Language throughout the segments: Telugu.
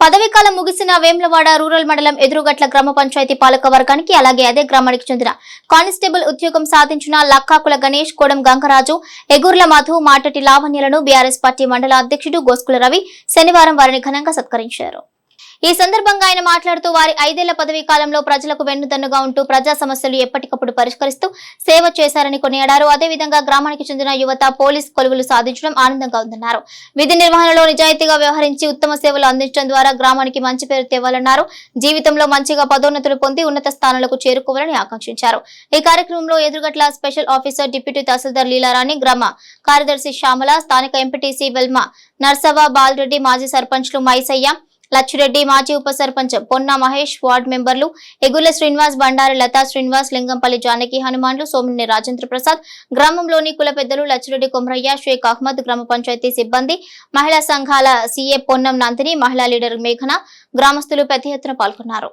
పదవీ కాలం ముగిసిన వేమ్లవాడ రూరల్ మండలం ఎదురుగట్ల గ్రామ పంచాయతీ పాలక వర్గానికి అలాగే అదే గ్రామానికి చెందిన కానిస్టేబుల్ ఉద్యోగం సాధించిన లక్కాకుల గణేష్ కోడం గంగరాజు ఎగుర్ల మధు మాటటి లావణ్యలను బీఆర్ఎస్ పార్టీ మండల అధ్యక్షుడు గోస్కుల రవి శనివారం వారిని ఘనంగా సత్కరించారు. ఈ సందర్భంగా ఆయన మాట్లాడుతూ వారి ఐదేళ్ళ పదవీ కాలంలో ప్రజలకు వెన్నుదన్నుగా ఉంటూ ప్రజా సమస్యలు ఎప్పటికప్పుడు పరిష్కరిస్తూ సేవ చేశారని కొనియాడారు. అదేవిధంగా గ్రామానికి చెందిన యువత పోలీస్ కొలువులు సాధించడం ఆనందంగా ఉందన్నారు. విధి నిర్వహణలో నిజాయితీగా వ్యవహరించి ఉత్తమ సేవలు అందించడం ద్వారా గ్రామానికి మంచి పేరు తేవాలన్నారు. జీవితంలో మంచిగా పదోన్నతులు పొంది ఉన్నత స్థానాలకు చేరుకోవాలని ఆకాంక్షించారు. ఈ కార్యక్రమంలో Edurugatla special officer deputy tahsildar Leelarani గ్రామ కార్యదర్శి శ్యామల స్థానిక ఎంపీటీసీ వెల్మ నర్సవ బాలరెడ్డి మాజీ సర్పంచ్లు మైసయ్య లచ్చిరెడ్డి మాజీ ఉప సర్పంచ్ పొన్న మహేష్ వార్డు మెంబర్లు ఎగుల శ్రీనివాస్ బండారి లతా శ్రీనివాస్ లింగంపల్లి జానకి హనుమాన్లు సోమిని రాజేంద్ర ప్రసాద్ గ్రామంలోని కుల పెద్దలు లచ్చిరెడ్డి కుమ్రయ్య షేక్ అహ్మద్ గ్రామ పంచాయతీ సిబ్బంది మహిళా సంఘాల సీఏ పొన్నం నందిని మహిళా లీడర్ మేఘన గ్రామస్తులు పెద్ద ఎత్తున పాల్గొన్నారు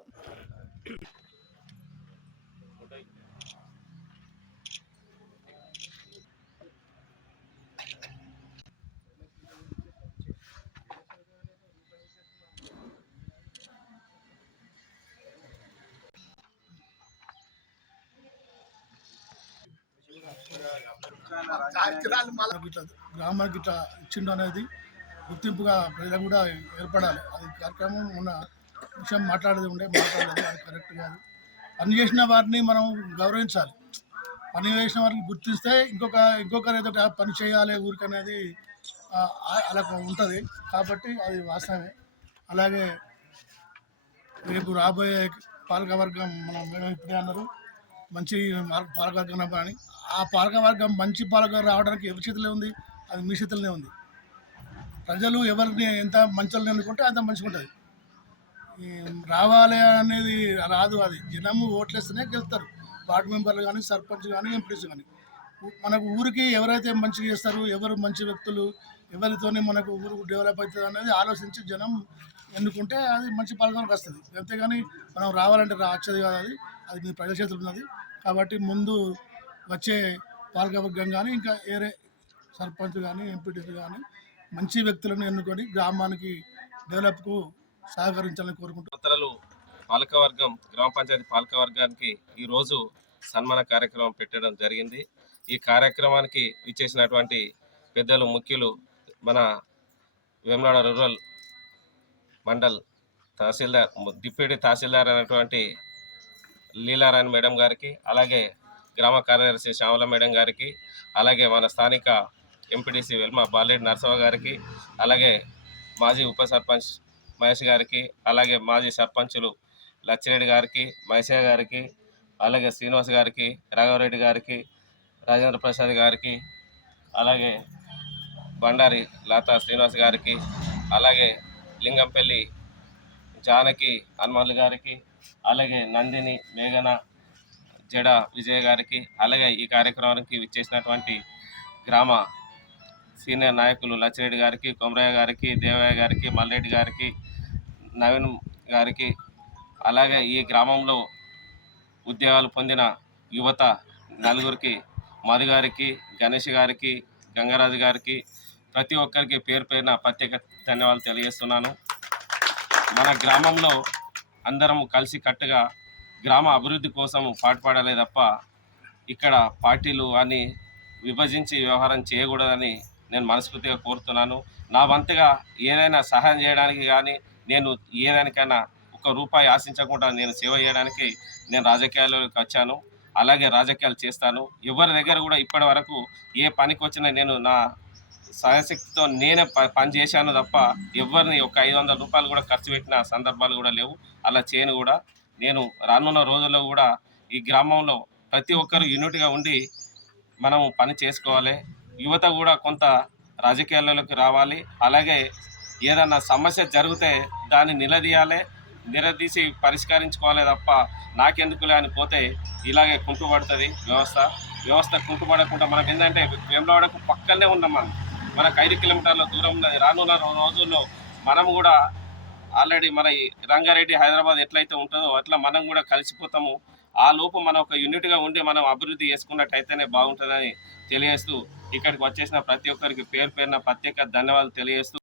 మనకు ఇట్లా గ్రామానికి ఇట్లా ఇచ్చిండు అనేది గుర్తింపుగా ప్రజలకు కూడా ఏర్పడాలి. అది కార్యక్రమం ఉన్న విషయం మాట్లాడేది ఉండే మాట్లాడేది అది కరెక్ట్ కాదు. పని చేసిన వారిని మనం గౌరవించాలి. పని చేసిన వారిని గుర్తిస్తే ఇంకొక ఇంకొకరు ఏదో పని చేయాలి ఊరికి అనేది అలా ఉంటుంది. కాబట్టి అది వాస్తవమే. అలాగే రేపు రాబోయే పాలకవర్గం మనం మేడం ఇప్పుడే అన్నారు. మంచి పాలకవర్గం అని ఆ పాలకవర్గం మంచి పాలకవర్గం రావడానికి ఎవరి చేతిలో ఉంది? అది మీ చేతిలోనే ఉంది. ప్రజలు ఎవరిని ఎంత మంచి అనుకుంటే అంత మంచిగా ఉంటుంది. రావాలి అనేది రాదు అది. జనము ఓట్లేస్తేనే గెలుస్తారు. వార్డు మెంబర్లు కానీ సర్పంచ్ కానీ ఎంపీస్ కానీ. మనకు ఊరికి ఎవరైతే మంచిగా చేస్తారు ఎవరు మంచి వ్యక్తులు ఎవరితోనే మనకు ఊరు డెవలప్ అవుతుంది అనేది ఆలోచించి జనం ఎన్నుకుంటే అది మంచి పాలనకు వస్తుంది. అంతేగాని మనం రావాలంటే వచ్చేది కాదు అది. అది మీ ప్రజల చేతులు ఉన్నది కాబట్టి ముందు వచ్చే పాలకవర్గం కానీ ఇంకా వేరే సర్పంచ్ కానీ ఎంపీటీసీ కానీ మంచి వ్యక్తులను ఎన్నుకొని గ్రామానికి డెవలప్కు సహకరించాలని కోరుకుంటున్నారు పాలకవర్గం గ్రామ పంచాయతీ పాలకవర్గానికి ఈరోజు సన్మాన కార్యక్రమం పెట్టడం జరిగింది. ఈ కార్యక్రమానికి ఇచ్చేసినటువంటి పెద్దలు ముఖ్యులు మన వేమనాడ రూరల్ మండల్ తహసీల్దార్ డిప్యూటీ తహసీల్దార్ అనేటువంటి లీలారాణి మేడం గారికి అలాగే గ్రామ కార్యదర్శి శ్యామల మేడం గారికి అలాగే మన స్థానిక ఎంపీటీసీ వెల్మ బాలరెడ్డి నర్సవ గారికి అలాగే మాజీ ఉప సర్పంచ్ మహేష్ గారికి అలాగే మాజీ సర్పంచులు లచ్చిరెడ్డి గారికి మహేషయ్య గారికి అలాగే శ్రీనివాస్ గారికి రాఘవరెడ్డి గారికి రాజేంద్ర ప్రసాద్ గారికి అలాగే బండారి లతా శ్రీనివాస్ గారికి అలాగే లింగంపల్లి జానకి హనుమాన్లు గారికి అలాగే నందిని మేఘన జడ విజయ్ గారికి అలాగే ఈ కార్యక్రమానికి విచ్చేసినటువంటి గ్రామ సీనియర్ నాయకులు లచ్చిరెడ్డి గారికి కొమరయ్య గారికి దేవయ్య గారికి మల్రెడ్డి గారికి నవీన్ గారికి అలాగే ఈ గ్రామంలో ఉద్యోగాలు పొందిన యువత నలుగురికి మధు గారికి గణేష్ గారికి గంగరాజు గారికి ప్రతి ఒక్కరికి పేరు పేరున ప్రత్యేక ధన్యవాదాలు తెలియజేస్తున్నాను. మన గ్రామంలో అందరం కలిసి కట్టుగా గ్రామ అభివృద్ధి కోసం పాటుపడాలి తప్ప ఇక్కడ పార్టీలు అని విభజించి వ్యవహారం చేయకూడదని నేను మనస్ఫూర్తిగా కోరుతున్నాను. నా వంతుగా ఏదైనా సహాయం చేయడానికి కానీ నేను ఏదానికైనా ఒక రూపాయి ఆశించకుండా నేను సేవ చేయడానికి నేను రాజకీయాల్లోకి వచ్చాను. అలాగే రాజకీయాలు చేస్తాను. ఎవరి దగ్గర కూడా ఇప్పటి వరకు ఏ పనికి వచ్చినా నేను నా సహశక్తితో నేనే ప పని చేశాను తప్ప ఎవరిని ఒక ఐదు వందల రూపాయలు కూడా ఖర్చు పెట్టిన సందర్భాలు కూడా లేవు. అలా చేయను కూడా. నేను రానున్న రోజుల్లో కూడా ఈ గ్రామంలో ప్రతి ఒక్కరు యూనిట్గా ఉండి మనము పని చేసుకోవాలి. యువత కూడా కొంత రాజకీయాలలోకి రావాలి. అలాగే ఏదన్నా సమస్య జరిగితే దాన్ని నిలదీయాలి. నిలదీసి పరిష్కరించుకోవాలి తప్ప నాకెందుకులే అని పోతే ఇలాగే కుంటుపడుతుంది వ్యవస్థ. వ్యవస్థ కుంటుపడకుండా మనకు ఏంటంటే వేములవాడకు పక్కనే ఉన్నాం మనం. మనకు ఐదు కిలోమీటర్ల దూరం ఉన్నది. రానున్న రోజుల్లో మనం కూడా ఆల్రెడీ మన రంగారెడ్డి హైదరాబాద్ ఎట్లయితే ఉంటుందో అట్లా మనం కూడా కలిసిపోతాము. ఆ లోపు మనం ఒక యూనిట్గా ఉండి మనం అభివృద్ధి చేసుకున్నట్టయితేనే బాగుంటుందని తెలియజేస్తూ ఇక్కడికి వచ్చేసిన ప్రతి ఒక్కరికి పేరు పేరున ప్రత్యేక ధన్యవాదాలు తెలియజేస్తూ